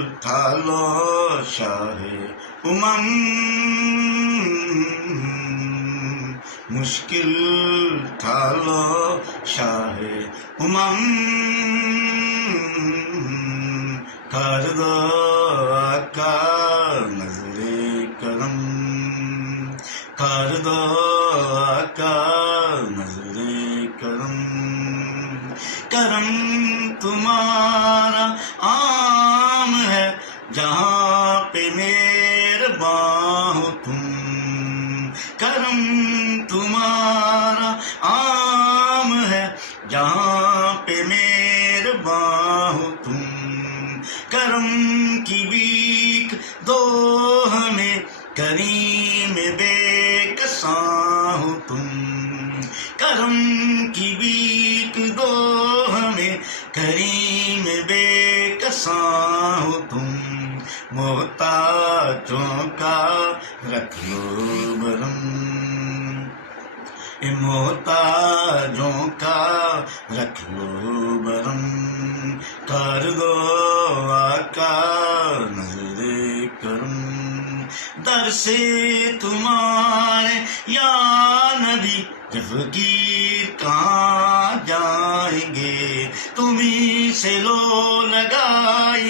اٹھا لو شاہ امم، مشکل اٹھا لو شاہ امم، کر دو آقا نظر کرم، کر دو آقا نظر کرم، کرم تمہارا عام ہے جہاں پہ مہرباں ہو تم، کرم تمہارا عام ہے جہاں پہ مہرباں ہو تم، کرم کی بھیک دو ہمیں کریم بے کساں ہو تم، کرم کی بھیک دو ہمیں کریم بے کساں ہو تم، محتاجوں کا رکھ لو برم، محتاجوں کا رکھ لو برم، کر دو آقا نظر کرم، در سے تمہارے یا نبی فقیر کہاں جائیں گے، تمہیں سے لو لگائی